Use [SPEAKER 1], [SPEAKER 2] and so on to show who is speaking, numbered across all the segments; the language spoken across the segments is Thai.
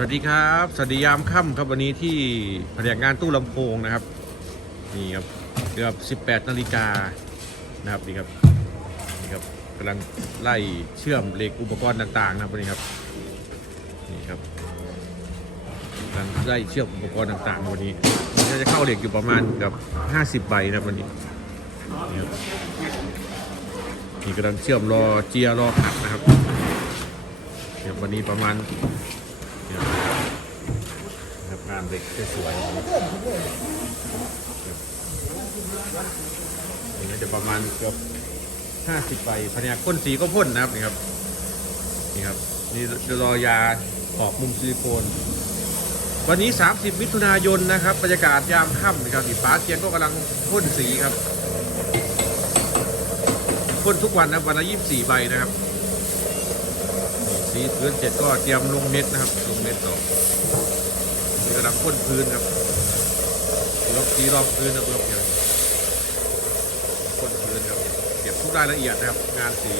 [SPEAKER 1] วัสดีครับ สวัสดียามค่ำครับวันนี้ที่แผนกงานตู้ลำโพงนะครับ นี่ครับเกือบ18นาฬิกานะครับนี่ครับนี่ครับกำลังไล่เชื่อมเหล็กอุปกรณ์ต่างๆนะครับวันนี้ครับนี่ครับกำลังไล่เชื่อมอุปกรณ์ต่างๆ วันนี้มันจะเข้าเหล็กอยู่ประมาณกับ 50 ใบนะครับวันนี้นี่ครับนี่กำลังเชื่อมรอเจียรอขัดนะครับเดี๋ยววันนี้ประมาณ งานเด็กสวยๆนี่จะประมาณเกือบห้าสิบใบแผนกพ่นสีก็พ่นนะครับนี่ครับนี่ครับนี่รอยาขอบมุมซิลิโคนวันนี้ 30 มิถุนายนนะครับบรรยากาศยามค่ำนะครับที่ป้าเทียนก็กำลังพ่นสีครับพ่นทุกวันนะวันละ24 ใบนะครับนี่สีพื้นเสร็จก็เตรียมลงเม็ดนะครับลงเม็ดต่อ กำลังพ่นพื้นครับรอบสีรอบพื้นนะรอบเดียวพ่นพื้นครับเก็บทุกรายละเอียดนะครับ งานสี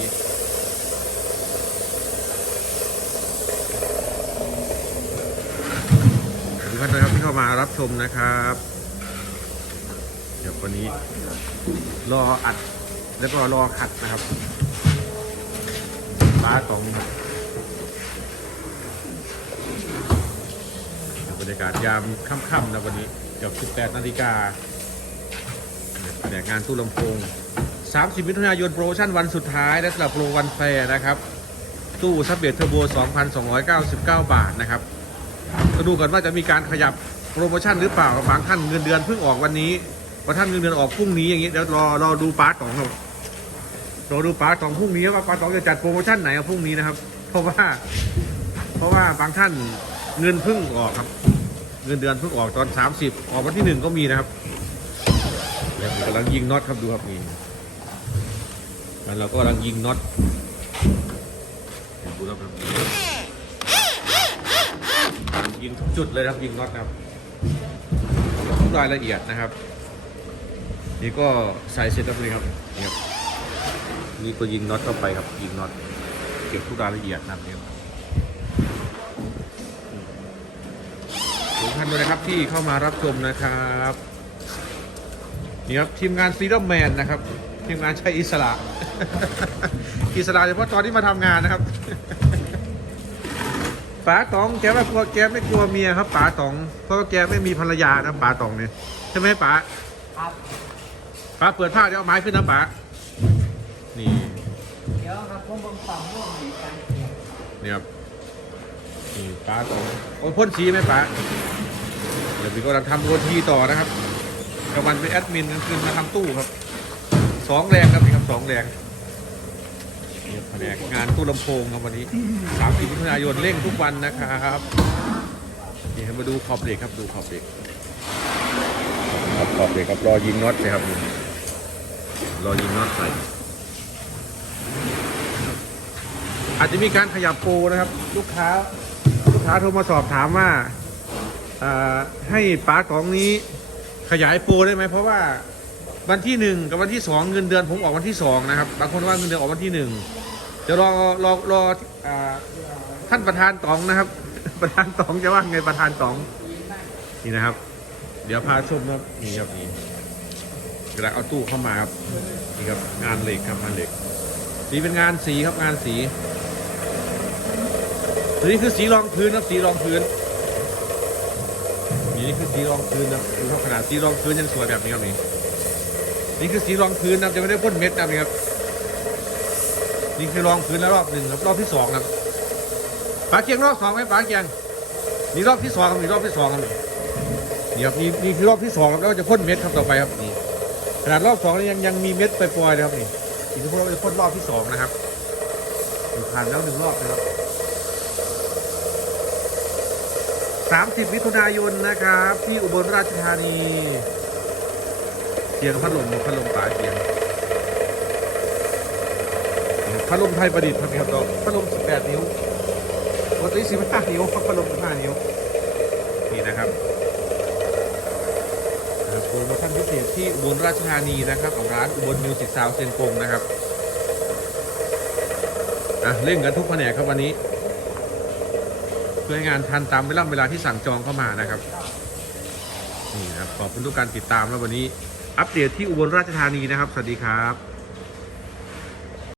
[SPEAKER 1] สวัสดีครับที่เข้ามารับชมนะครับเดี๋ยววันนี้ รออัดแล้วก็รอขัดนะครับฟ้าของ บรร ยากาศยามค่ำๆนะวันนี้เกือบ18นาฬิกาแผนกงานตู้ลำโพง 30 มิถุนายนโปรโมชั่นวันสุดท้ายและสำหรับโปรวันแฟร์นะครับ ตู้ซับเบียร์เทอร์โบ 2,299 บาทนะครับก็ดูก่อนว่าจะมีการขยับโปรโมชั่นหรือเปล่าบางท่านเงินเดือนเพิ่งออกวันนี้บางท่านเงินเดือนออกพรุ่งนี้อย่างนี้เดี๋ยวรอรอดูปาร์ตของครับรอดูปาร์ตของพรุ่งนี้ว่าปาร์ตของจะจัดโปรโมชั่นไหนเอาพรุ่งนี้นะครับ เพราะว่า เพราะว่าบางท่านเงินเพิ่งออกครับ เงินเดือนเพิ่งออกตอน 30 ออกวันที่หนึ่งก็มีนะครับเดี๋ยวกำลังยิงน็อตครับดูครับนี่มันเราก็กำลังยิงน็อตดูแล้วครับกำลังยิงทุกจุดเลยครับยิงน็อตนะครับทุกรายละเอียดนะครับ นี่ก็ใส่เสร็จแล้วเลยครับนี่ครับนี่ก็ยิงน็อตเข้าไปครับยิงน็อตเก็บทุกรายละเอียดนะครับเนี่ย ทุกท่านด้วยนะครับที่เข้ามารับชมนะครับนี่ครับทีมงานซีรัมแมนนะครับ ทีมงานใช้อิสระ อิสระเฉพาะตอนที่มาทำงานนะครับป๋าตองแกว่ากลัวแกไม่กลัวเมียครับป๋าตองเพราะว่าแกไม่มีภรรยานะป๋าตองเนี่ยใช่ไหมป๋า
[SPEAKER 2] ครับ
[SPEAKER 1] ป๋าเปิดผ้าเดี๋ยวเอาไม้ขึ้นนะป๋านี่
[SPEAKER 2] เดี๋ยวครับผมเบิ่งฝั่งร่วมในการเขียน
[SPEAKER 1] นี่ครับนี่ป๋าตองโอ้ยพ่นสีไหมป๋า เดี๋ยวพี่กำลังทำโอทีต่อนะครับกลางวันเป็นแอดมินกลางคืนมาทำตู้ครับสองแรงครับนี่ครับสองแรงนี่แผนกงานตู้ลำโพงครับวันนี้สามสิบมิถุนายนเร่งทุกวันนะครับนี่ให้มาดูขอบเหล็กครับดูขอบเหล็กขอบขอบเหล็กครับรอยิงน็อตนะครับรอยิงน็อตใส่อาจจะมีการขยับโปนะครับ ลูกค้า ลูกค้าโทรมาสอบถามว่า ให้ป้ากองนี้ขยายโปรได้ไหมเพราะว่าวันที่หนึ่งกับวันที่สองเงินเดือนผมออกวันที่สองนะครับบางคนว่าเงินเดือนออกวันที่หนึ่งเดี๋ยวรอรอรออท่านประธานตองนะครับ ประธานตองจะว่าไงประธานตองนี่นะครับ เดี๋ยวพาชมนะครับนี่ครับนี่กำลังเอาตู้เข้ามาครับนี่ครับงานเหล็กครับงานเหล็กนี่เป็นงานสีครับงานสีตัวนี้คือสีรองพื้นครับสีรองพื้น นี่คือสีรองพื้นนะครับดูรับขนาดสีรองพื้นยังสวยแบบนี้ครับนี่นี่คือสีรองพื้นนะครับจะไม่ได้พ่นเม็ดนะครับนี่ครับนี่คือรองพื้นแล้วรอบหนึ่งครับรอบที่สองครับปาเกียงรอบสองไหมปาเกียงนี่รอบที่สองครับนี่รอบที่สองครับนี่นี่ครับนี่นี่คือรอบที่สองครับแล้วจะพ่นเม็ดครับต่อไปครับนี่ขนาดรอบสองนี่ยังยังมีเม็ดปล่อยๆนะครับนี่อีกพวกเราจะพ่นรอบที่สองนะครับผ่านแล้วหนึ่งรอบนะครับ สามสิบมิถุนายนนะครับ ที่อุบลราชธานีเสียงพัดลมพัดลมปลายเสียงพัดลมไทยประดิษฐ์ครับครับเราพัดลม18 นิ้วปกติ15นิ้วพัดลม15นิ้วนี่นะครับโปรโมชั่นพิเศษที่อุบลราชธานีนะครับของร้านอุบลมิวสิกซาวเซนกงนะครับอะเล่นกันทุกแผนกครับวันนี้ วยงานทันตามเวลาเวลาที่สั่งจองเข้ามานะครับนี่นะครับขอบคุณทุกการติดตามแล้ววันนี้ อัปเดตที่อุบลราชธานีนะครับ สวัสดีครับ